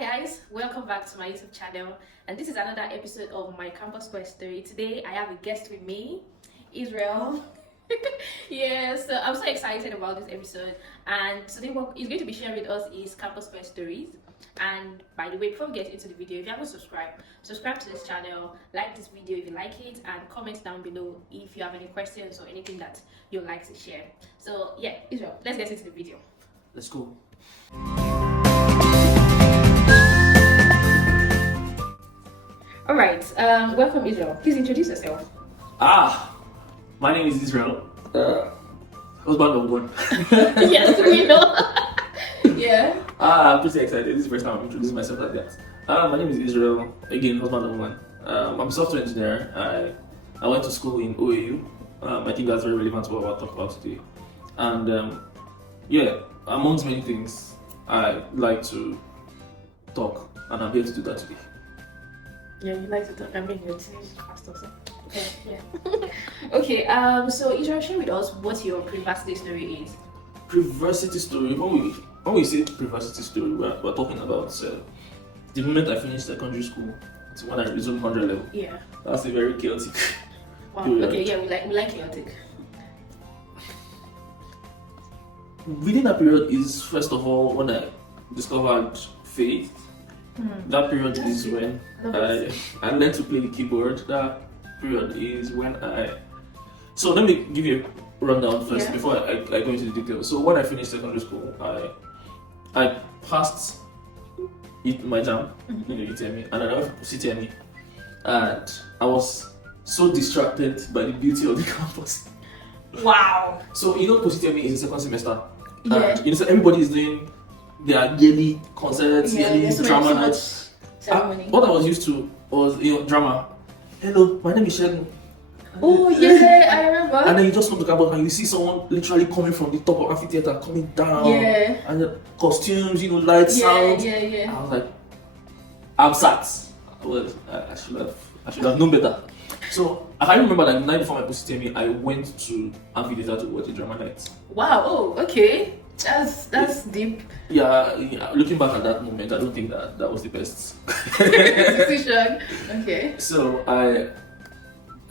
guys, welcome back to my YouTube channel, and this is another episode of my Campus Quest story. Today I have a guest with me, Israel. Yeah, so I'm so excited about this episode, and today what he's going to be sharing with us is Campus Quest stories. And by the way, before we get into the video, if you haven't subscribe to this channel, like this video if you like it, and comment down below if you have any questions or anything that you'd like to share. So yeah, Israel, let's get into the video. Let's go. All right, welcome Israel. Please introduce yourself. My name is Israel. Husband of one. Yes, we know. Yeah. I'm pretty excited. This is the first time I'm introducing myself like that. My name is Israel. Again, husband of one. I'm a software engineer. I went to school in OAU. I think that's very relevant to what I'll talk about today. And amongst many things, I like to talk, and I'm here to do that today. Yeah, you like to talk. I mean, you're a teenage pastor, so. Okay, yeah. Okay, so Israel, share with us what your pre-varsity story is. Pre-varsity story. When we say pre-varsity story, we're talking about the moment I finished secondary school to when I resumed 100 level. Yeah. That's a very chaotic. Wow. period. Okay, yeah, we like chaotic. Within that period is first of all when I discovered faith. That period is when I learned to play the keyboard. That period is when So let me give you a rundown first before I go into the details. So when I finished secondary school, I passed my jam, UTME, and I went to CTME, and I was so distracted by the beauty of the campus. Wow. So post-CTME is the second semester. Yeah. And so everybody is doing their yearly concerts, yearly drama nights. What I was used to was drama. Hello, my name is Sheldon. Oh yeah, I remember. And then you just come to campus and you see someone literally coming from the top of amphitheater, coming down. Yeah. And the costumes, lights, sound. Yeah. I was like, I'm sat. Well, I should have known better. So I can remember that the night before my post-CTME, I went to amphitheater to watch a drama night. Wow. Oh, okay. That's deep. Yeah, looking back at that moment, I don't think that was the best decision. Okay. So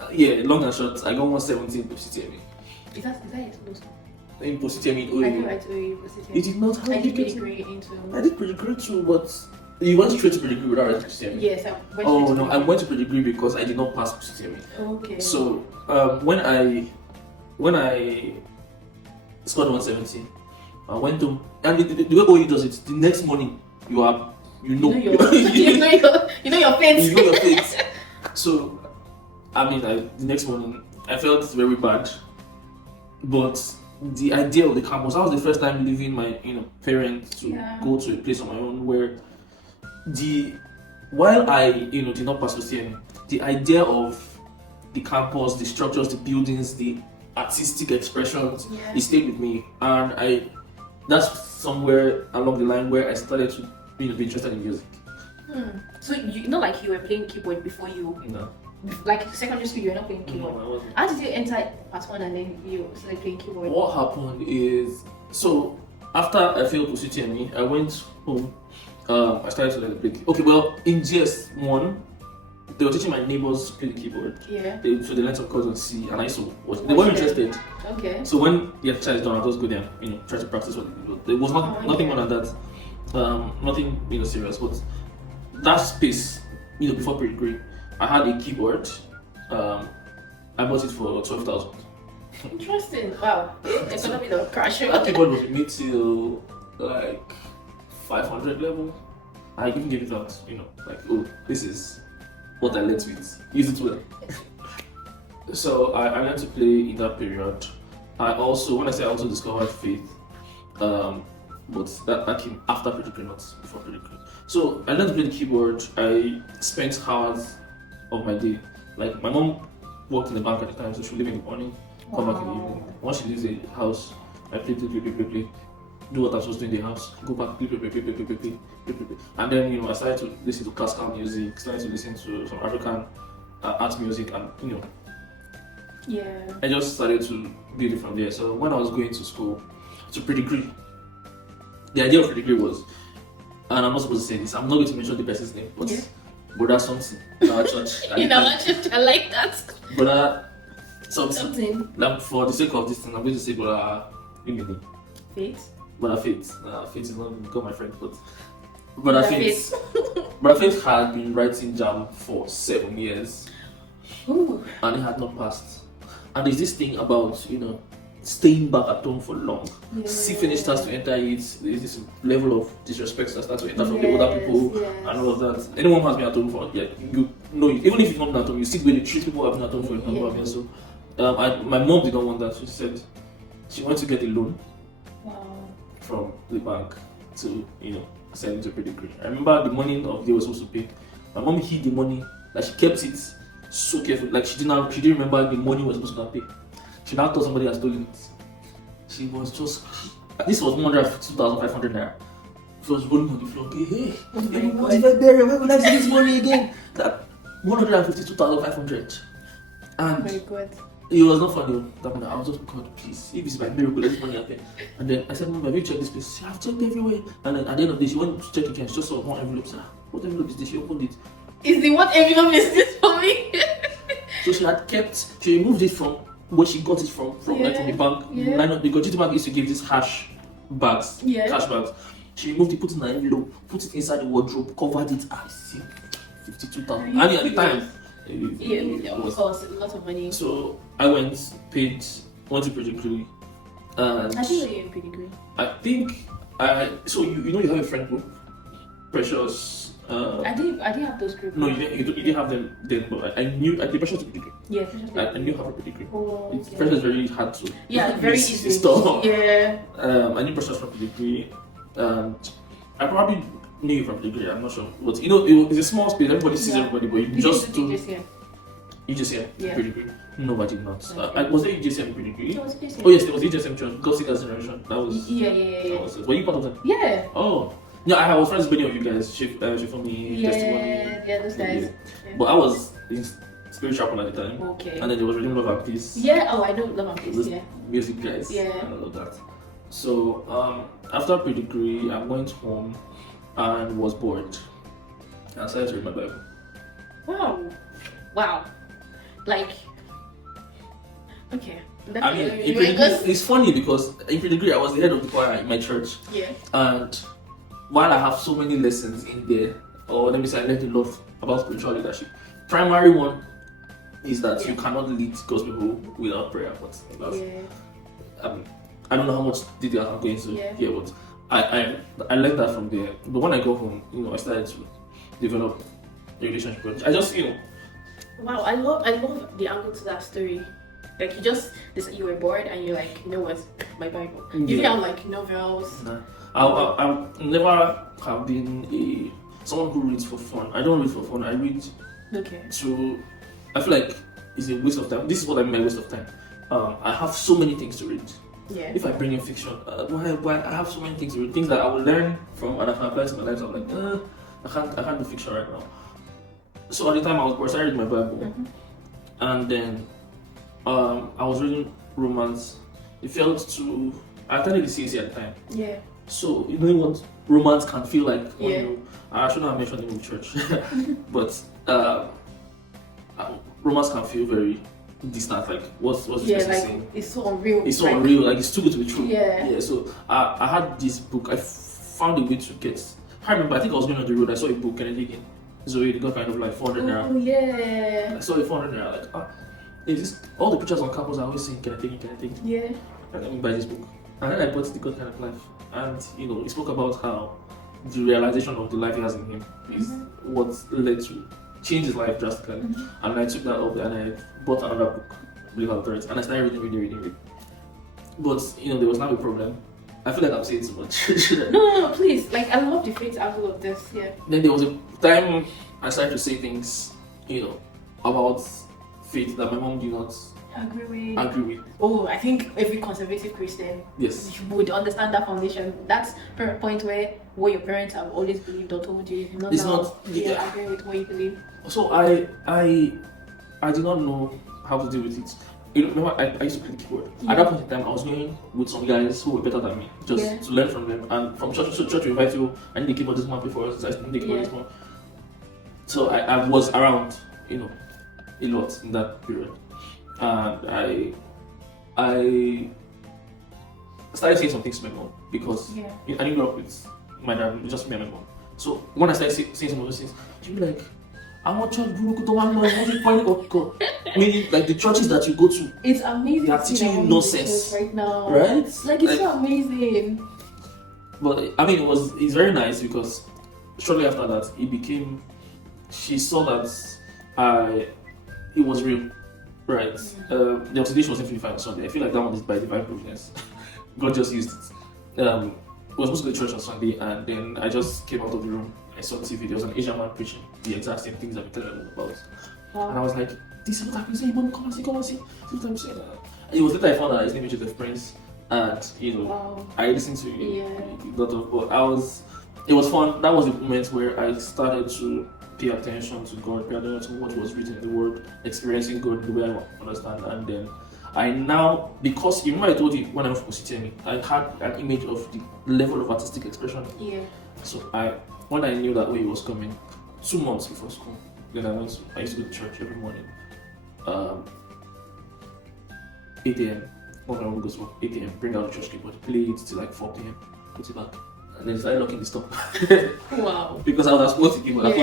long and short, I got 170 in post-CTME. Is that it? In post-CTME in I OAU. did right to post-CTME. You did not have I did PKT? pedigree into. I did pedigree too, but you went straight to pedigree without writing post-CTME? Yes, I went. Oh no, I went to pedigree because I did not pass post-CTME. Okay. So when I scored 170, I went to, and the way OAU does it, the next morning you know your fate. You know your fate. So the next morning I felt very bad, but the idea of the campus, that was the first time leaving my parents to go to a place on my own where while I did not pass CTME, the idea of the campus, the structures, the buildings, the artistic expressions, it stayed with me, and that's somewhere along the line where I started to be interested in music. So like you were playing keyboard before you. No. Like secondary school, you were not playing keyboard. No, I wasn't. How did you enter part one and then you started playing keyboard? What happened is, so after I failed post-CTME, I went home. I started to learn to play. Okay, well in GS1, they were teaching my neighbors to play the keyboard. Yeah. So they learned some chords on C, and I used to watch. They weren't interested. Okay. So when the exercise is done, I just go there and try to practice what they do. There was nothing more than that. Nothing serious. But that space, before pre-degree, I had a keyboard. I bought it for 12,000. Interesting. Wow. Economy don't crash. That keyboard was with me till like 500 level. I even gave it out. This is what I learned with. Use it well. So I learned to play in that period. When I say I also discovered faith, but that came after pedigree, not before pedigree. So I learned to play the keyboard. I spent hours of my day. Like my mom worked in the bank at the time, so she would leave in the morning, come back in the evening. Once she leaves the house, I play, do what I'm supposed to do in the house, go back, play. And then I started to listen to classical music, started to listen to some African art music, and I just started to build it from there. So when I was going to school, to pre-degree, the idea of pre-degree was and I'm not supposed to say this. I'm not going to mention the person's name, but Yeah. brother something in our church. In our church, I like that. Brother something. Something. For the sake of this thing, I'm going to say brother Imini. Faith. Brother Faith. Faith is not become my friend, but Brother Brother Faith. Brother Faith had been writing jam for 7 years Ooh. and he had not passed. And there's this thing about, staying back at home for long. See finish starts to enter it, there's this level of disrespect that starts to enter from the other people and all of that. Anyone who has been at home for, you know, even if you've not been at home, you see the way they treat people who have been at home for a number of years. So, my mom did not want that. She said she wanted to get a loan from the bank to, send into pedigree. I remember the morning of the day was supposed to pay. My mom hid the money, like she kept it so careful, like she didn't remember the money was supposed to pay. She now thought somebody had stolen it. She was just, this was 152,500 naira. She was rolling on the floor. Hey, what if I bury? Where will I see this money again? That 152,500. And Oh my God. it was not funny. I was just, God, please, if it's by miracle, let this money happen. And then I said, Mom, have you checked this place? She said, I've checked everywhere. And then at the end of the day, she went to check again. She just saw one envelope. She said, what envelope is this? She opened it. Is the what envelope is this for me? So she removed it from where she got it from like from the bank. Because GT Bank used to give these cash bags. She removed it, put it in an envelope, put it inside the wardrobe, covered it. I see 52,000. And at the time, It was a lot of money. So I went to pedigree. And I think you're in pedigree. I think so you have a friend group, Precious. I didn't have those groups. No, you didn't have them then, but I knew the Precious pedigree. Yeah, I knew her pedigree. Oh, It's Precious is very hard to. very easy. Store. Yeah. I knew Precious from pedigree, and I probably knew you from pedigree. I'm not sure, but it's a small space. Everybody sees everybody, but you just do. UJCM pedigree. No, I did not. Was there UJCM pedigree? No, it was UJCM. Oh yes, there was UJCM church. God Seekers Generation. That was. Yeah. That was it. Were you part of that? Yeah. Oh. Yeah, I was friends with many of you guys. She for me, Testimony. Yeah, those guys. Yeah. But I was in Spirit Chapel at the time. Okay. And then there was Redeem Love and Peace. Yeah, I know Love and Peace, yeah. Music guys. Yeah. And all of that. So, after pedigree, I went home and was bored. And I started to read my Bible. Wow. Like, okay. I mean, it's funny because in pedigree, I was the head of the choir in my church. Yeah. And while I have so many lessons in there, or let me say I learned a lot about spiritual leadership. Primary one is that you cannot lead God's people without prayer. But I don't know how much detail I'm going to here, but I learned that from there. But when I go home, I started to develop a relationship with. I just Wow, I love the angle to that story. Like you were bored and you're like, you know what, my Bible. You found like novels. Nah. I never have been someone who reads for fun. I don't read for fun. I read to. I feel like it's a waste of time. This is what I mean by waste of time. I have so many things to read. Yeah. If I bring in fiction, why I have so many things to read, things that I will learn from and I can apply to my life. So I'm like, I can't do fiction right now. So at the time I was bored, I read my Bible, and then I was reading Romans. It felt too. I attended the CAC at the time. Yeah. So you know what romance can feel like when you. I shouldn't have mentioned it in church, but romance can feel very distant. Like what's this person saying? It's so unreal. It's so unreal. Like it's too good to be true. Yeah. So I had this book. I found a way to get. I remember. I think I was going on the road. I saw a book, Kennedy again. Zoe, they got kind of like 400 naira. Oh yeah. I saw it 400 naira. Like is this all the pictures on campus are always saying, can I take it? Yeah. Let me buy this book. And then I bought The God Kind of Life. And he spoke about how the realization of the life he has in him is what led to change his life drastically. And I took that up and I bought another book, Believe Authority, and I started reading. But there was now a problem. I feel like I'm saying too much. No, please. Like I love the faith angle of this. Yeah. Then there was a time I started to say things, about faith that my mom did not agree with. Oh, I think every conservative Christian would understand that foundation. That's a point where what your parents have always believed or told you, agree with what you believe. So I did not know how to deal with it. You know, remember, I used to play the keyboard. Yeah. At that point in time, I was going with some guys who were better than me, just Yeah. to learn from them. And from church to church, we invite you. I need the keyboard this month before us. I need the keyboard this month. So I was around, you know, a lot in that period, and I started saying some things to my mom because I didn't grow up with my dad, just me and my mom. So when I started saying some of those things, she'd be like, I want church, meaning like the churches that you go to, It's amazing. they are teaching you nonsense right now, right? Like it's so amazing. But I mean, it's very nice because shortly after that, it became. She saw that it was real, right? The observation was definitely fine on Sunday. I feel like that one is by divine providence. God just used it. I was supposed to go to church on Sunday, and then I just came out of the room. I saw TV. There was an Asian man preaching the exact same things I've been telling them about, and I was like, "This is what I've been saying. Mom, come and see, come and see." This is what I'm saying. It was later I found out his name is Joseph Prince, and I listened to a lot of. But it was fun. That was the moment where I started to pay attention to God, pay attention to what was written in the Word, experiencing God the way I understand, and then I now, because you remember I told you when I was Ositemi, I had an image of the level of artistic expression. Yeah. So when I knew that way was coming, 2 months before school, then I used to go to church every morning, 8 a.m. When I would go to work, 8 a.m. Bring out the church keyboard, play it till like 4 p.m. Put it back, and then started locking the store. Wow. Because I was supposed to keyboard,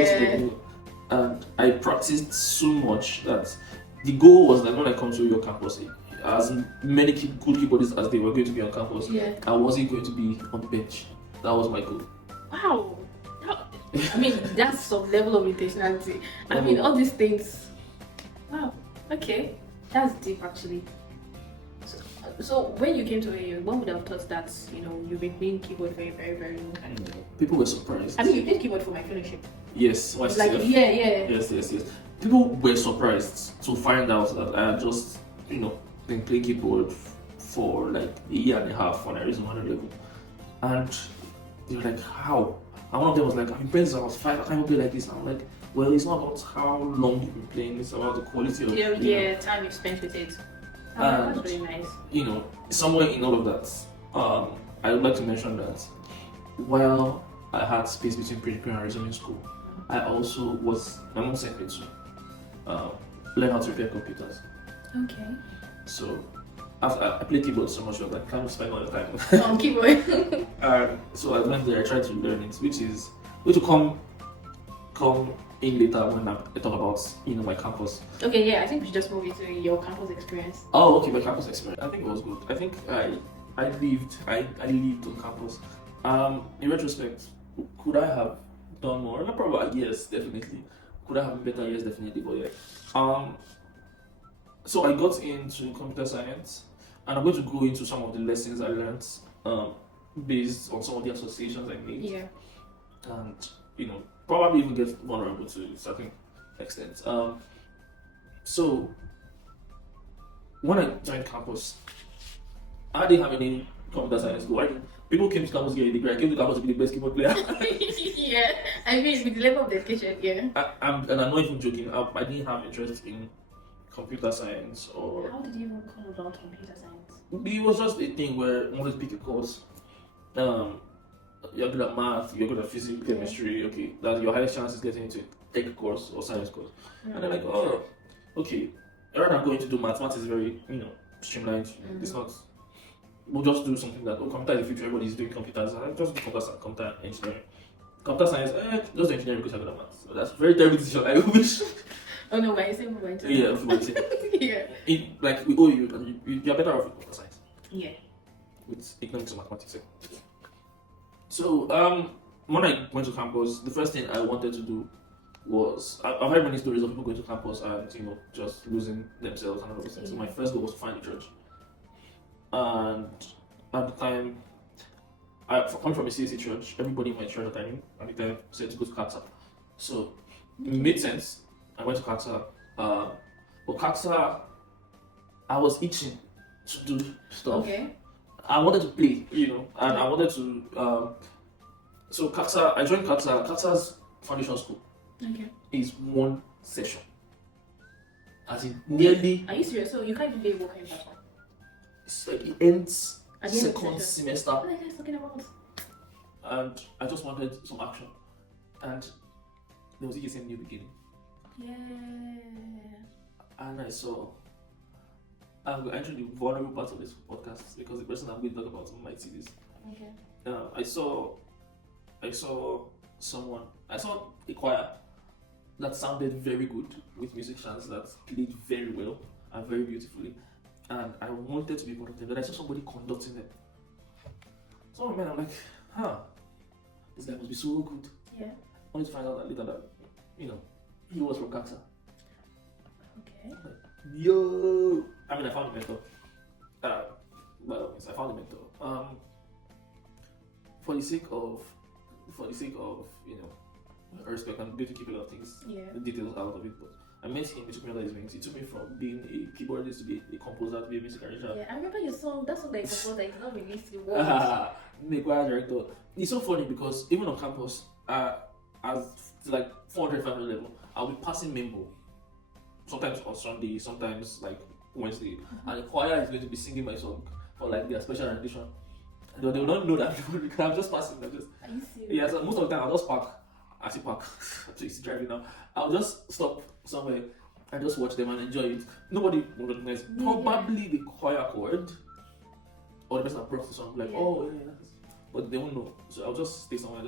and I practiced so much that the goal was that when I come to your campus, as many good keyboardists as they were going to be on campus, I wasn't going to be on the bench. That was my goal. Wow. I mean, that's some level of intentionality. I mean, all these things. Wow. Okay. That's deep, actually. So when you came to AU, one would have thought that, you've been playing keyboard for a very, very long time. People were surprised. I mean, you played keyboard for my fellowship. Yes. Yes. People were surprised to find out that I had just, been playing keyboard for like a year and a half when I reached 100 level. And they were like, how? And one of them was like, I've been playing since I was 5, I can't even play like this. And I'm like, well, it's not about how long you've been playing, it's about the quality of time you've spent with it. And, that's really nice. Somewhere in all of that, I would like to mention that while I had space between pre-school and resuming school, I also my mom sent me to learn how to repair computers. Okay. So after I played keyboard so much, I was like, can't spend all the time on keyboard. So I went there, I tried to learn it, which will come in later when I talk about my campus. Okay, yeah, I think we should just move into your campus experience. Oh, okay, my campus experience. I think it was good. I think I lived on campus. In retrospect, could I have done more? Not probably. Yes, definitely. Could I have been better? Yes, definitely. But yeah. So I got into computer science, and I'm going to go into some of the lessons I learned based on some of the associations I made. Yeah. And probably even get vulnerable to a certain extent. So when I joined campus, I didn't have any computer science goal. People came to campus to get a degree. I came to campus to be the best keyboard player. Yeah, I mean with the level of dedication, yeah. I'm not even joking. I didn't have interest in computer science or. How did you even come about computer science? It was just a thing where I wanted to pick a course. You're good at math, you're good at physics, chemistry. Okay, that's your highest chance is getting into a tech course or science course. And they're like, oh, okay. Rather than going to do math is very streamlined. It's not. We'll just do something that computer is the future. Everybody's doing computers. Just do computer engineering. Computer science, just engineering because you're good at math. So that's a very terrible decision. I wish. Oh no, but I say move into. Yeah, everybody say. Yeah. Like we owe you, and you're better off with computer science. Yeah. With economics and mathematics. So when I went to campus, the first thing I wanted to do was I've heard many stories of people going to campus and just losing themselves and all those things. So my first goal was to find a church. And at the time, coming from a CAC church, everybody in my church at the time said to go to CATSA. So it made sense. I went to CATSA. But CATSA, I was itching to do stuff. Okay. I wanted to play, and I wanted to. So CATSA, I joined CATSA. CATSA's foundation school Okay. is one session. As in nearly, Are you serious? So you can't even play vocal in that one? it's like it ends At the end of the second session. semester, What are you guys talking about? and I just wanted some action, and there was ESM New Beginning, Yeah. and I saw. I'm going to enter the vulnerable parts of this podcast because the person I'm going to talk about might see this. Okay. I saw someone. I saw a choir that sounded very good with musicians that played very well and very beautifully, and I wanted to be part of them. But I saw somebody conducting them. So man, I'm like, this guy must be so good. Yeah. Only to find out that later that, he was from Qatar. Okay. Yo, I mean, I found a mentor. Well, I found a mentor. For the sake of, respect, I'm going to keep a lot of things, Yeah. the details out of it. But I met him. He took me under his wings. He took me from being a keyboardist to be a composer to be a music arranger. Yeah, I remember your song. That song that you composed that is not released in the world. The choir director. It's so funny because even on campus, as like 400, 500 level, I'll be passing Membo. Sometimes on Sunday, sometimes like Wednesday, and the choir is going to be singing my song for like their special rendition. They will not know that because I'm just passing. Are you serious? Yeah, so most of the time I'll just park. Actually park. So it's driving now. I'll just stop somewhere and just watch them and enjoy it. Nobody will recognize. Yeah. Probably the choir chord or the person that brought the song, like, Yeah. oh yeah, but they won't know. So I'll just stay somewhere,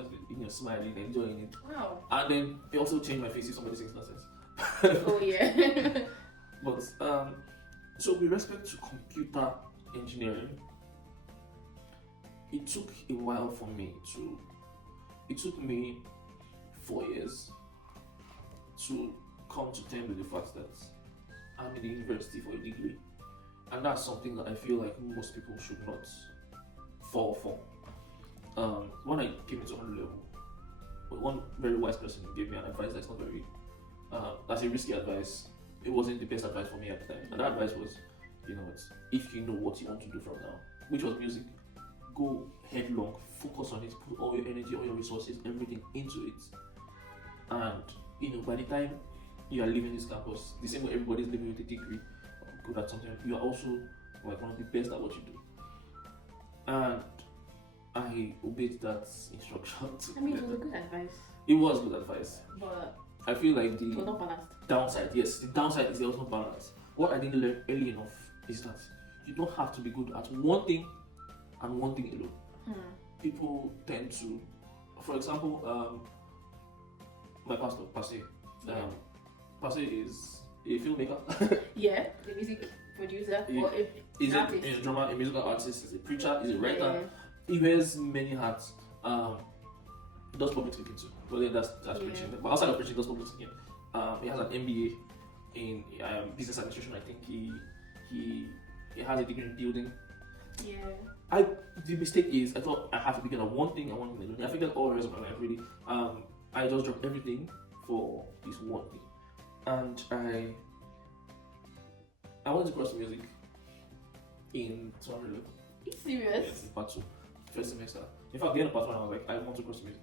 just smiling, enjoying it. Wow. And then it also changed my face if somebody sings nonsense. Oh yeah. But so with respect to computer engineering, it took a while for me to. It took me 4 years to come to terms with the fact that I'm in the university for a degree, and that's something that I feel like most people should not fall for. When I came into 100 level, one very wise person gave me an advice that's not very, that's a risky advice. It wasn't the best advice for me at the time, and that advice was, if you know what you want to do from now, which was music, go headlong, focus on it, put all your energy, all your resources, everything into it. And by the time you are leaving this campus, the same way everybody's leaving with a degree, good at something, you are also like one of the best at what you do. And I obeyed that instruction. I mean, it was a good advice, It was good advice. but I feel like it was the not balanced. downside, yes, the downside is there was no balance. What I didn't learn early enough is that you don't have to be good at one thing and one thing alone. People tend to, for example, my pastor, Pase, Pase is a filmmaker. Yeah, the music producer Yeah. or He's artist. a drummer, a musical artist, he's a preacher, he's a writer. Yeah. He wears many hats. He does public speaking too. But then that's Yeah. preaching. But outside of preaching, he does public speaking. He has an MBA in business administration. I think he has a degree in building. Yeah. The mistake is I thought I have to be good at one thing and one thing alone. I figured all the rest of my life really. I just dropped everything for this one thing, and I wanted to cross music in 200 level. Are you serious? Yes, in part 2, first semester. In fact, the end of part 1, I was like, I want to cross music.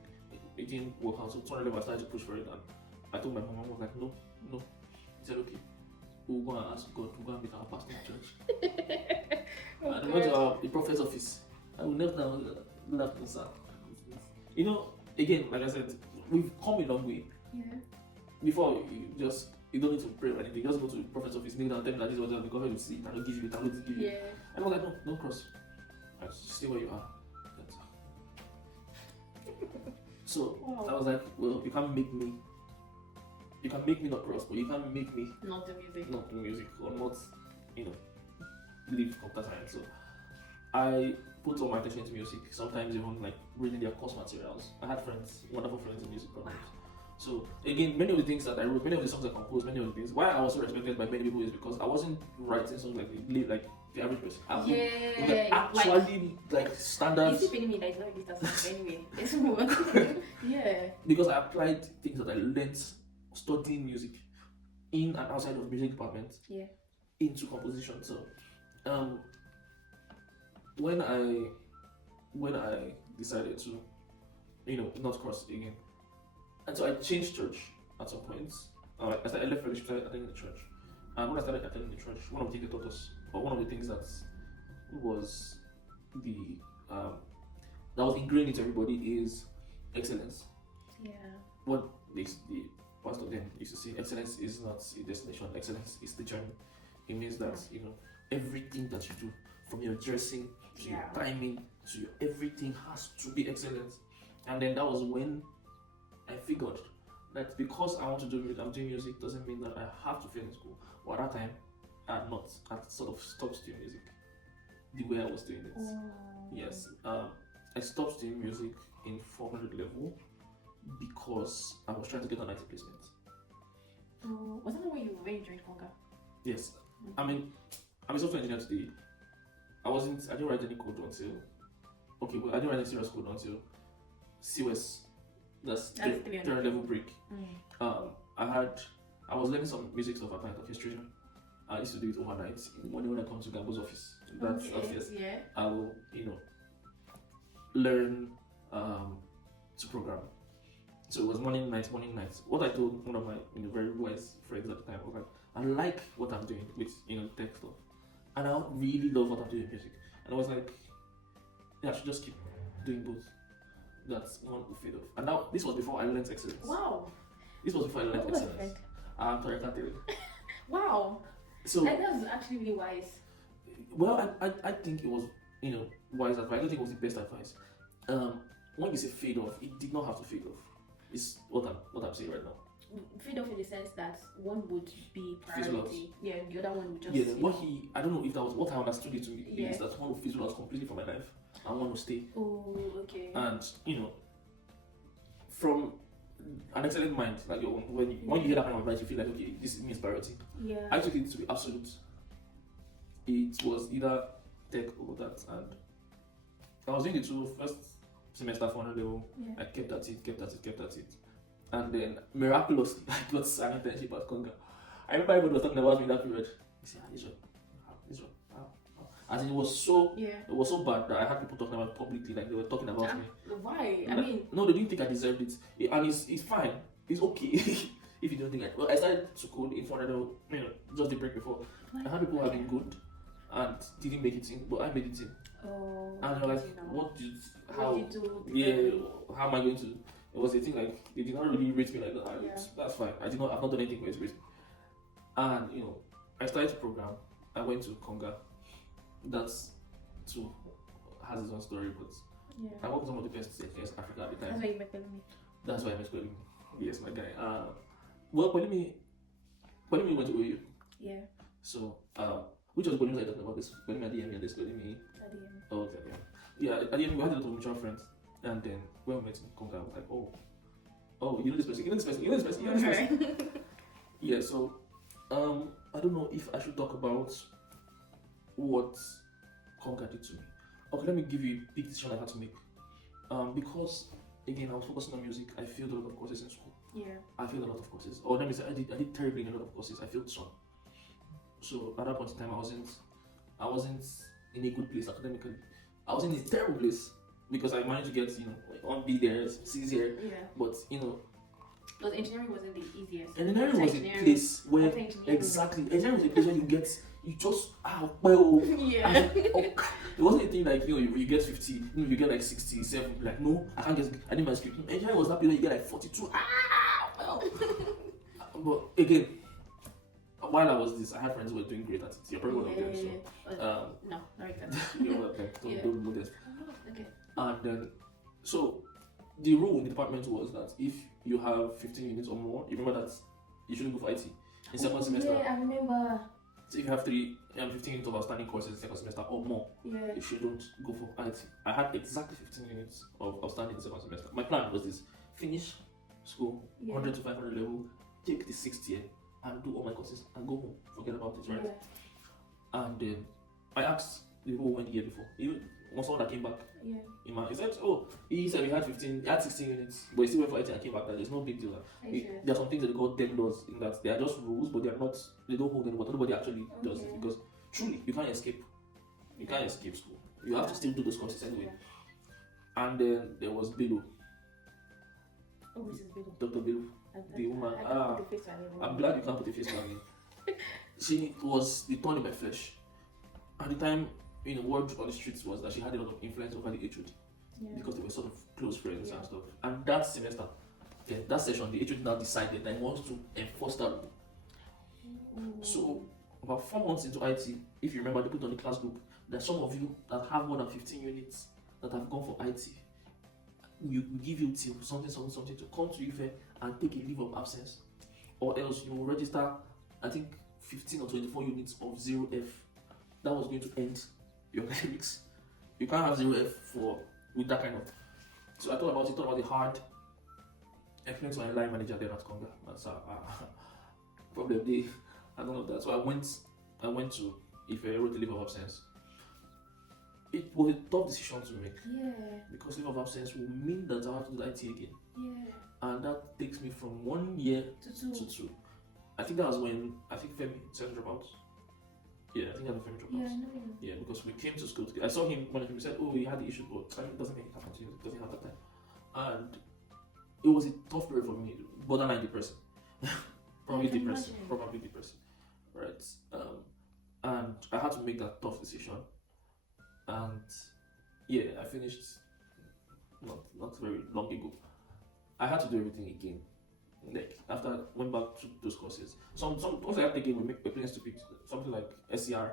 It didn't work out, so 200 level I started to push for it, and I told my mom, I was like, no. He said, okay, we'll go and ask God, we'll go and meet our pastor in church. Oh, And I went to God. the prophet's office. I will kneel down, left and sat. Again, like I said, we've come a long way. Yeah. Before, you don't need to pray or anything. You just go to the prophet's office, kneel down, tell him that this was the government will see, and will give you, and will give you. Yeah. And I was like, no, don't cross. Stay where you are. So Wow. I was like, well, you can't make me not cross, but you can't make me Not the music. not do music or not, leave computer science. So I put all my attention into music, sometimes even like reading their course materials. I had wonderful friends in music programs. So again, many of the things that I wrote, many of the songs I composed, many of the things, why I was so respected by many people is because I wasn't writing songs like the average person. I would Yeah. actually like Is standards, he paying me that is not released as song anyway? It's more. Yeah. because I applied things that I learned studying music in and outside of music department Yeah. into composition. So when I decided to not cross again, and so I changed church at some point. I left fellowship, started attending the church, And when I started attending the church, one of the things they taught us, or one of the things that was the that was ingrained into everybody is excellence. Yeah. What makes the pastor then used to say, excellence is not a destination, excellence is the journey. It means that everything that you do, from your dressing to your timing to your everything, has to be excellent. And then that was when I figured that because I want to do music, I'm doing music, doesn't mean that I have to fail in school. But at that time, I had not. I sort of stopped doing music the way I was doing it. Oh. Yes. I stopped doing music in 400 level because I was trying to get an IT placement. Oh, was that the way you joined Conga? Yes. I'm a software engineer today. I didn't write any code until, I didn't write any serious code until COS. That's third level break. I was learning some music stuff at night, orchestration. I used to do it overnight when I come to Gambo's office. That's office. Yeah. I will, learn to program. So it was morning, night. What I told one of my very wise friends at the time was like, I like what I'm doing with tech stuff, and I really love what I'm doing with music. And I was like, yeah, I should just keep doing both. That's one will fade off. And now this was before I learned excellence. Wow. This was before I learned excellence. I'm sorry, I can't tell you. Wow. So that was actually really wise. Well, I think it was wise advice. I don't think it was the best advice. When you say fade off, it did not have to fade off. It's what I'm saying right now. Fade off in the sense that one would be priority. Fizzle Yeah, the other one would just. Yeah, I don't know if that was what I understood it to be. Is that one will fizzle out completely from my life and one will stay. Oh, okay. And from an excellent mind, like when you hear that kind of advice, you feel like, okay, this means priority. Yeah. I took it to be absolute. It was either tech or that, and I was doing the first semester 400 level. Yeah. I kept at it. And then miraculously, I got an internship at Conga. I remember everybody was talking about me in that period. I said, this one. As it was so bad that I had people talking about it publicly, like they were talking about me. Why? I mean, no, they didn't think I deserved it. And it's fine. It's okay if you don't think I started to code in 400 level, just the break before. I had people who have been good and didn't make it in, but I made it in. Oh. And they were like, how am I going to? It was a thing like they did not really rate me like that. That's fine. I've not done anything for it to rate me. And I started to program. I went to Conga. That's too has its own story, but I worked with some of the best in Africa at the time. That's why you met Pelumi. That's why I met Pelumi. Yes, my guy. Well, Pelumi went to OU. Yeah. So, which was Pelumi I talking about? This Pelumi at the and this Pelumi. At the end. Oh, okay, yeah. At the end we had a lot of mutual friends, and then when we met in Conga, I was like, oh, you know this person. Yeah. So, I don't know if I should talk about what Conga did to me. Okay, let me give you a big decision I had to make. Because again, I was focusing on music. I failed a lot of courses in school. Yeah. I failed a lot of courses. Or let me say, I did terribly in a lot of courses. I failed some. So at that point in time, I wasn't in a good place academically. I was in a terrible place because I managed to get on B there, C there. Yeah. But Because engineering wasn't the easiest. Engineering was a place where engineering was a place where you just yeah. It wasn't a thing like you get 50, you get like 67. Like no, I can't get. I didn't my script. Engineering was that period you get like 42. But again, while I was this, I had friends who were doing great at it. You're probably one of them. So no, not like that. You're one of them. Don't know this. Okay. And then so the rule in the department was that if you have 15 units or more, you remember that you shouldn't go for IT in second semester. Yeah, I remember. So if you have 15 units of outstanding courses in second semester or more, you shouldn't go for IT. I had exactly 15 units of outstanding in second semester. My plan was this: finish school, 100 to 500 level, take the 6th year, and do all my courses and go home. Forget about it, right? Yeah. And then I asked the people who went the year before. Even someone that came back. Yeah. He said, he said he had 16 units, but he still went for IT and came back. That there's no big deal. There are some things that they call them laws in that they are just rules, but they don't hold any. But nobody actually does it because truly you can't escape. You can't escape school. You have to still do those courses anyway. Yeah. And then there was Bilu. Oh, this is Bilu. Dr. Bilu. The woman. I'm glad you can't put a face on me. she was the thorn in my flesh. At the time, word on the streets was that she had a lot of influence over the HOD because they were sort of close friends and stuff. And that semester, that session, the HOD now decided that he wants to enforce that rule. So, about 4 months into IT, if you remember, they put on the class group that some of you that have more than 15 units that have gone for IT, we will give you till something to come to IFE and take a leave of absence, or else you will register, I think, 15 or 24 units of 0F. That was going to end your academics. You can't have 0F with that kind of. So I thought about the hard experience on a line manager there at Conga. That's problem day. I don't know that. So I went to IFE, wrote a leave of absence. It was a tough decision to make. Yeah. Because leave of absence will mean that I have to do IT again. Yeah. And that takes me from 1 year to 2. I think that was when Femi said dropouts. Yeah, I think that was Femi dropouts. Yeah, I know him. Yeah, because we came to school together. I saw him when he said, "Oh, he had the issue, but it doesn't make it happen to you. It doesn't have that time." And it was a tough period for me, borderline depressing. Probably depressing. Right. And I had to make that tough decision. And yeah, I finished not very long ago. I had to do everything again. Like after I went back to those courses, some once I had taken we make a plain stupid something like SCR.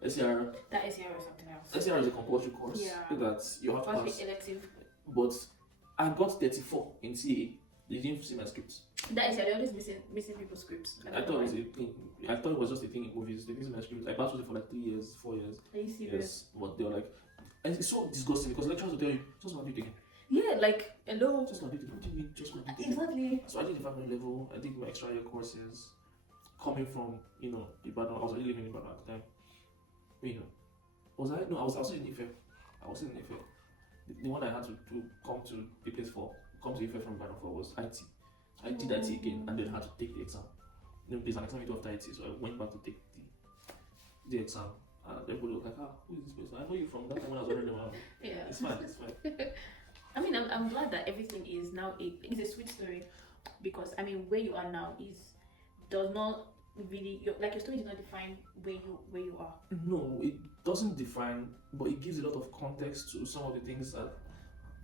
That SCR is something else. SCR is a compulsory course that you have to pass. Elective. But I got 34 in CA. You didn't see my scripts. That is, they're always missing people's scripts. I thought it was a thing. I thought it was just a thing in movies. They didn't see my scripts. I battled it for like 3 years, 4 years. Are you serious? Yes, but they were like, and it's so disgusting because lecturers will tell you just want to do it again. Yeah, like hello. Just want to do it. What do you mean? Just want to do it. Exactly. So I did the family level. I did my extra year courses. Coming from Ibadan, I was already living in Ibadan at the time. Was I? No, I was also in Ife. I was in Ife. The one I had to come to the place for, come to Ife from Ibadan for was IT. I did IT again and then had to take the exam. There's an exam you do after IT, so I went back to take the exam. And everybody was like, who is this person? I know you from that time when I was already around. Yeah. It's fine. I mean, I'm glad that everything is now it's a sweet story, because I mean, where you are now does not really your story does not define where you are. No, it doesn't define, but it gives a lot of context to some of the things that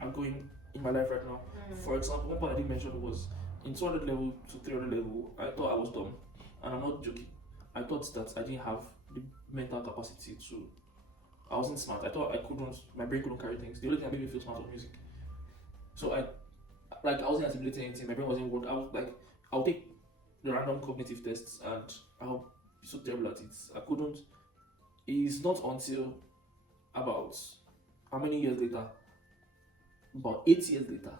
are going in my life right now. For example, one part I didn't mention was in 200 level to 300 level, I thought I was dumb, and I'm not joking. I thought that I didn't have the mental capacity to. I wasn't smart. I thought my brain couldn't carry things. The only thing that made me feel smart was music. So I wasn't assimilating anything. My brain wasn't working. I'll take the random cognitive tests and I'll be so terrible at it. I couldn't. It's not until about how many years later? About 8 years later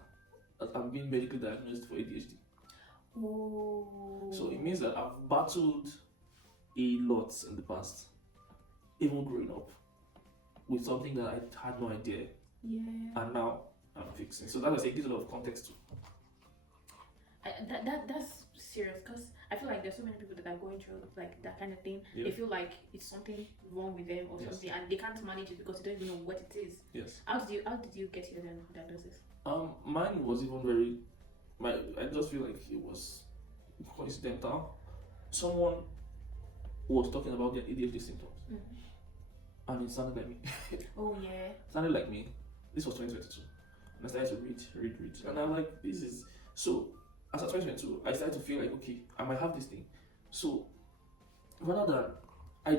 that I'm being medically diagnosed for ADHD. Oh. So it means that I've battled a lot in the past, even growing up, with something that I had no idea. Yeah. And now I'm fixing. So that gives a lot of context to. That's serious, because I feel like there's so many people that are going through like that kind of thing. Yeah. They feel like it's something wrong with them or something, and they can't manage it because they don't even know what it is. Yes. How did you get your diagnosis? Mine was even very. I just feel like it was coincidental. Someone was talking about their ADHD symptoms, and it sounded like me. Oh yeah. Sounded like me. This was 2022, and I started to read, and I'm like, this is so. As of 2022, I started to feel like, okay, I might have this thing. So, rather than I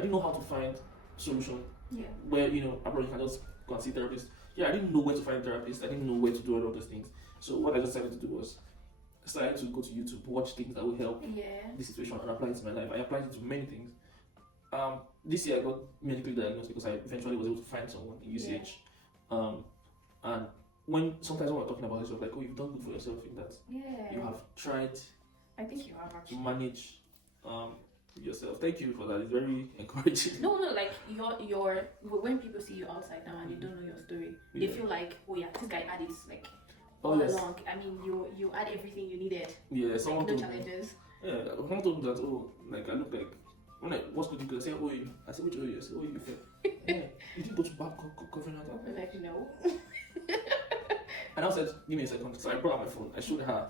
didn't know how to find solution. Yeah. Where abroad you can just go and see therapists. Yeah, I didn't know where to find therapists. I didn't know where to do all of those things. So what I just decided to do was I started to go to YouTube, watch things that will help the situation, and apply it to my life. I applied it to many things. This year I got medically diagnosed because I eventually was able to find someone in UCH. And sometimes when we're talking about this, we're like, oh, you've done good for yourself in that. Yeah. You have tried I think you have to actually. manage yourself. Thank you for that. It's very encouraging. No, like your when people see you outside now and they don't know your story, they feel like, oh yeah, this guy had it like all along. I mean, you had everything you needed. Yeah, someone like, no told me. challenges. Yeah, someone told me that, oh, like I look like when what's good you could say, oh, you. I said, which oh, you? I said, oh, you fair. Yeah, you didn't go to Bab Covenant. I'm like, no. And I said, give me a second. So I brought out my phone. I showed her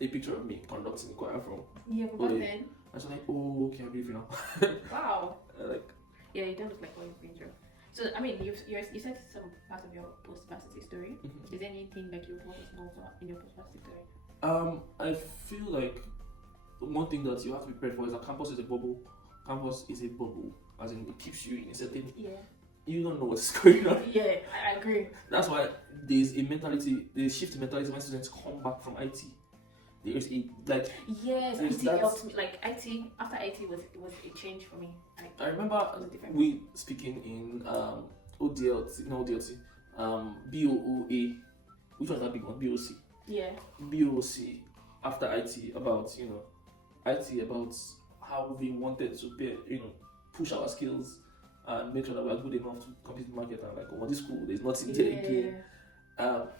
a picture of me conducting the choir from. Yeah, but back Ole. then. And she's like, oh, okay, I believe you now. Wow. Like, Yeah, you don't look like what you've been through. So, I mean, you said some part of your post-varsity story. mhm. Is there anything like you want us to know about in your post-varsity story? I feel like one thing that you have to be prepared for is that campus is a bubble. Campus is a bubble, as in it keeps you in a certain. Yeah. You don't know what's going on. Yeah, I agree. That's why there's a mentality, there's a shift in mentality when students come back from IT. There's a like. Yes, There's IT that- helped me. Like IT, after IT was a change for me. Like, I remember it was different. we speaking in ODLT, no ODLT, BOOA. Which one is that big one? BOC. Yeah. BOC after IT about IT about how we wanted to be push our skills and make sure that we are good enough to compete in the market and like this school there's nothing there again.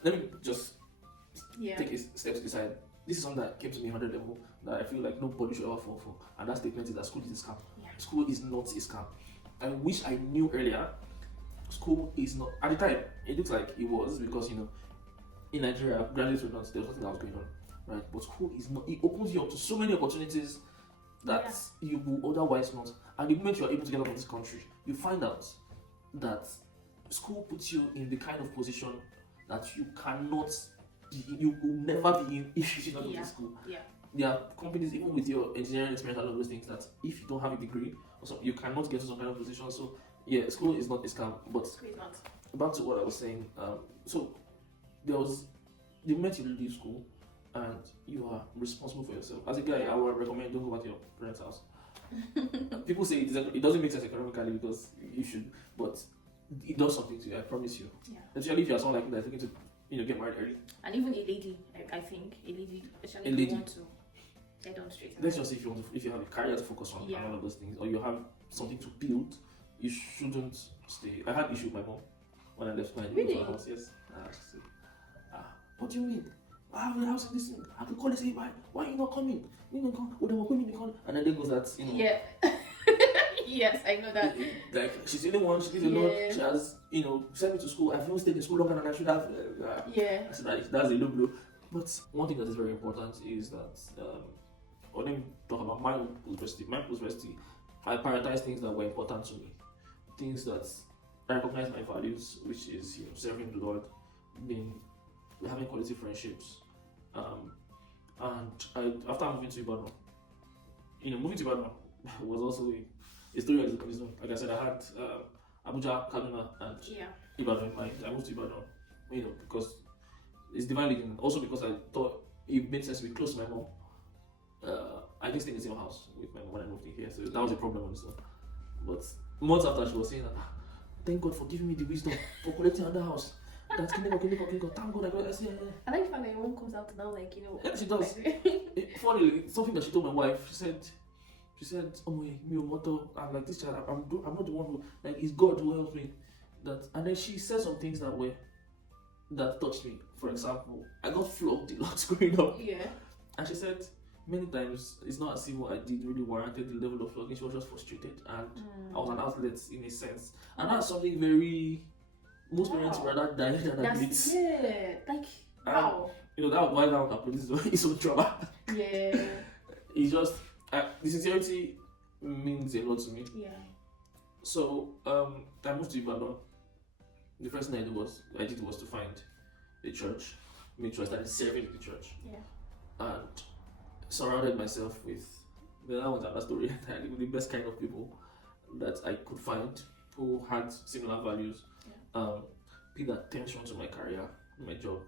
Let me just Yeah. take a step to the side. This is something that came to me 100 level that I feel like nobody should ever fall for, and that statement is that school is a scam. Yeah. School is not a scam. I wish I knew earlier. School is not at the time. It looks like it was because in Nigeria graduates were not there was nothing that was going on, right? But school is not. It opens you up to so many opportunities that you will otherwise not. And the moment you are able to get out of this country, you find out that school puts you in the kind of position that you cannot be, you will never be in if you don't go to school. Yeah. There are companies, even with your engineering experience and all those things, that if you don't have a degree or something, you cannot get to some kind of position. So yeah, school is not a scam. But School is not. back to what I was saying. So there was the moment you leave school and you are responsible for yourself. As a guy, I would recommend don't go back to your parents' house. People say it doesn't make sense economically because you should, but it does something to you. I promise you. Yeah. Especially if you're someone like me that's looking to get married early. And even a lady, I think a lady, especially A if lady. you want to get on straight. Let's just say if you have a career to focus on Yeah. and all of those things, or you have something to build, you shouldn't stay. I had issue with my mom when I left my Really? house. Yes. She said, what do you mean? I have a house in this thing. I could call and say, why are you not coming? You don't come. Oh, then we're coming. And then there goes that, Yeah. Yes, I know that. Like she's the only one. She lives alone. Yeah. She has, sent me to school. I've even stayed in school longer than I should have. Yeah. I said that's a low blow. But one thing that is very important is that, or let me talk about my university. My university, I prioritize things that were important to me, things that I recognize my values, which is serving the Lord, having quality friendships, and after moving to Ibadan, moving to Ibadan was also a story of its own. Like I said, I had Abuja, Kaduna, and Yeah. Ibadan in mind. I moved to Ibadan, because it's divine leading. Also because I thought it made sense to be close to my mom. I didn't stay in the same house with my mom when I moved in here, so that was a problem on its own. But months after, she was saying that, thank God for giving me the wisdom for collecting another house. That's Thank God, thank God I got. I said, yeah. I like the fact that your mom comes out now, like, Yeah, she does. like- Funny, something that she told my wife. She said, oh my, me motto. I'm like this child. I'm not the one who like. It's God who helps me. And then she said some things that touched me. For example, I got flogged a lot growing up, Yeah. and she said many times it's not as if what I did really warranted the level of flogging. She was just frustrated, and I was an outlet in a sense. And that's something very. Most parents Wow. rather die than admit. That's it. Like, wow. That was why now can produce his own trauma. Yeah. It's just the sincerity means a lot to me. Yeah. So I moved to Ibadan. The first thing I did was to find a church, make sure I started serving the church, Yeah. and surrounded myself with that was another story entirely with the best kind of people that I could find who had similar values. Paid attention to my career, my job.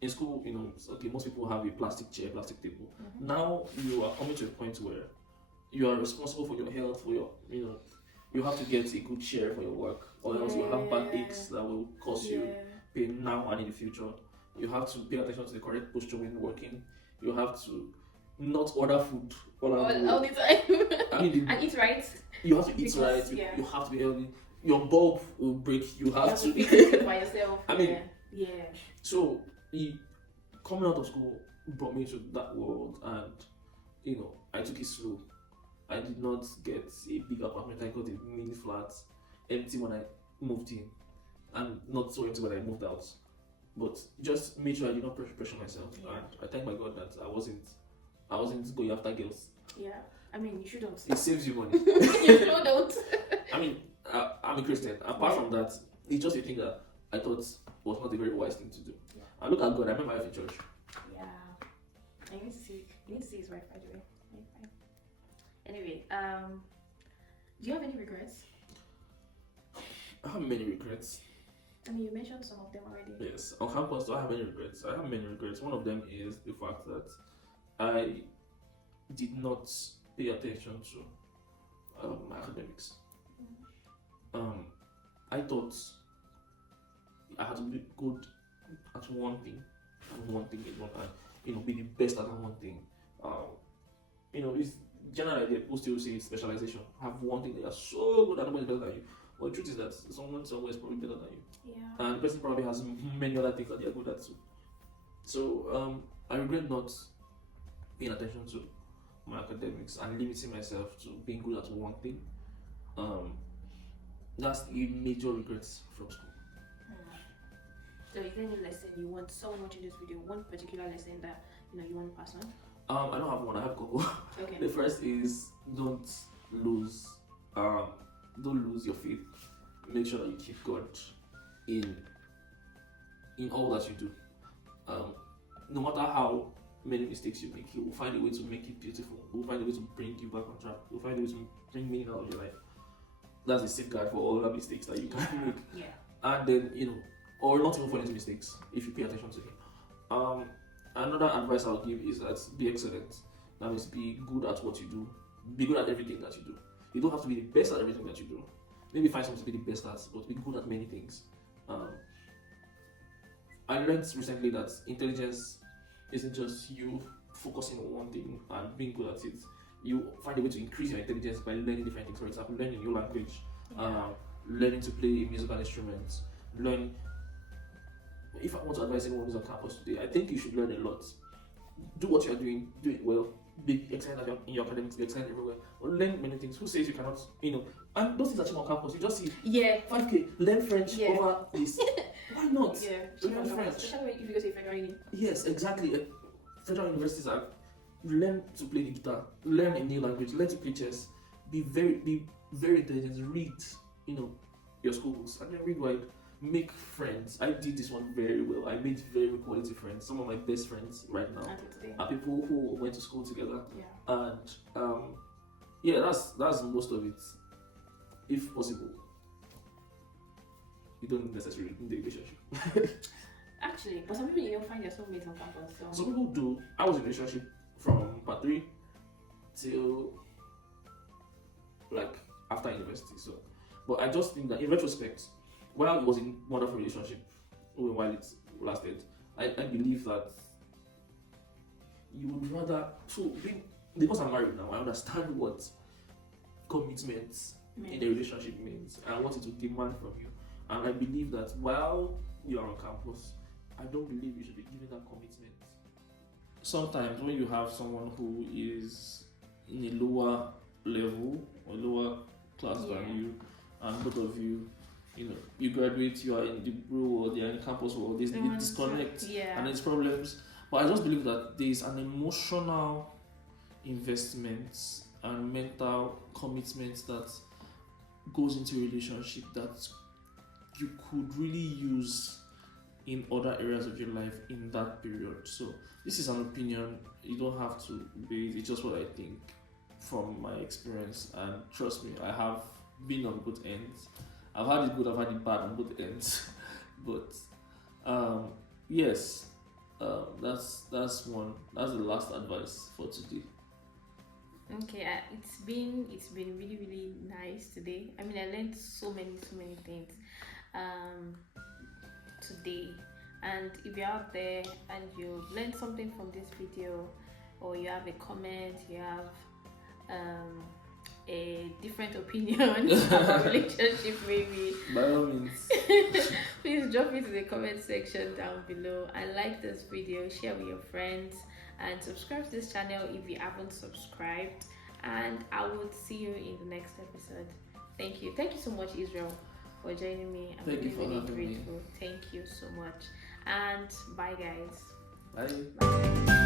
In school, okay, most people have a plastic chair, plastic table. Mhm. Now you are coming to a point where you are responsible for your health, for your, you have to get a good chair for your work, or else you have backaches that will cause you pain now and in the future. You have to pay attention to the correct posture when working. You have to not order food All the time. I mean, And eat right. you have to eat Because, right. yeah. You have to be healthy. Your bulb will break. You have to. fix it by yourself. I mean, yeah. So coming out of school brought me to that world, and I took it slow. I did not get a big apartment. I got a mini flat, empty when I moved in, and not so empty when I moved out. but just made sure I did not pressure myself. Yeah. And I thank my God that I wasn't going after girls. Yeah. I mean, you shouldn't. It saves you money. You shouldn't. I mean, I'm a Christian. Apart from that, it's just a thing that I thought was not a very wise thing to do. Yeah. And look at God. I met my wife in church. Yeah. I need to see. You need to see his wife, by the way. Okay. Anyway, do you have any regrets? I have many regrets. I mean, you mentioned some of them already. Yes, on campus, do I have many regrets? I have many regrets. One of them is the fact that I did not pay attention to my academics. I thought I had to be good at one thing, and one thing alone, and be the best at one thing. It's general idea. People still say specialization. Have one thing that you're so good at, nobody better than you. But the truth is that someone somewhere is probably better than you. Yeah. And the person probably has many other things that they are good at too. So I regret not paying attention to my academics and limiting myself to being good at one thing. That's a major regret from school. So is there any lesson you want someone watching this video, one particular lesson that you want to pass on? I don't have one, I have a couple. Okay. The first is don't lose your faith. Make sure that you keep God in all that you do. No matter how many mistakes you make, He will find a way to make it beautiful. He will find a way to bring you back on track. He will find a way to bring meaning out of your life. That's a safeguard for all the mistakes that you can make. Yeah. And then, or not even for any mistakes if you pay attention to Him. Another advice I'll give is that be excellent. That means be good at what you do. Be good at everything that you do. You don't have to be the best at everything that you do. Maybe find something to be the best at, but be good at many things. I learned recently that intelligence isn't just you focusing on one thing and being good at it. You find a way to increase your intelligence by learning different things. For example, learning a new language, learning to play a musical instrument, if I want to advise anyone who's on campus today, I think you should learn a lot. Do what you are doing, do it well. Be excellent in your academics, be excellent everywhere. Or learn many things. Who says you cannot, and those things are cheap on campus. You just see 5K, learn French over this. Why not? Yeah, learn French. Especially if you go to a federal uni. Yes, exactly. Federal universities are learn to play the guitar, learn a new language, learn to play chess, be very intelligent, read, your school books, and then read wide. Make friends. I did this one very well. I made very quality friends. Some of my best friends right now are people who went to school together. Yeah. And that's most of it. If possible, you don't necessarily need a relationship. Actually, but some people you don't find their soulmates on campus. So. Some people do. I was in a relationship from part 3 till after university. So, but I just think that in retrospect, while it was a wonderful relationship, while it lasted, I believe that you would rather. Because I'm married now, I understand what commitment in a relationship means and what it will demand from you. And I believe that while you are on campus, I don't believe you should be giving that commitment. Sometimes when you have someone who is in a lower level or lower class than you, and both of you, you graduate, you are in the real world, you are in campus world, there's disconnect and there's problems. But I just believe that there's an emotional investment and mental commitment that goes into a relationship that you could really use in other areas of your life in that period. So this is an opinion, you don't have to be it's just what I think from my experience, and trust me, I have been on both ends. I've had it good, I've had it bad on both ends. But yes, that's the last advice for today. Okay, it's been really, really nice today. I mean, I learned so many things today. And if you're out there and you've learned something from this video, or you have a comment, you have a different opinion about relationship, maybe by all means, please drop it in the comment section down below, and like this video, share with your friends, and subscribe to this channel if you haven't subscribed. And I will see you in the next episode. Thank you so much, Israel, for joining me. I'm really grateful. Thank you so much. And bye, guys. Bye. Bye.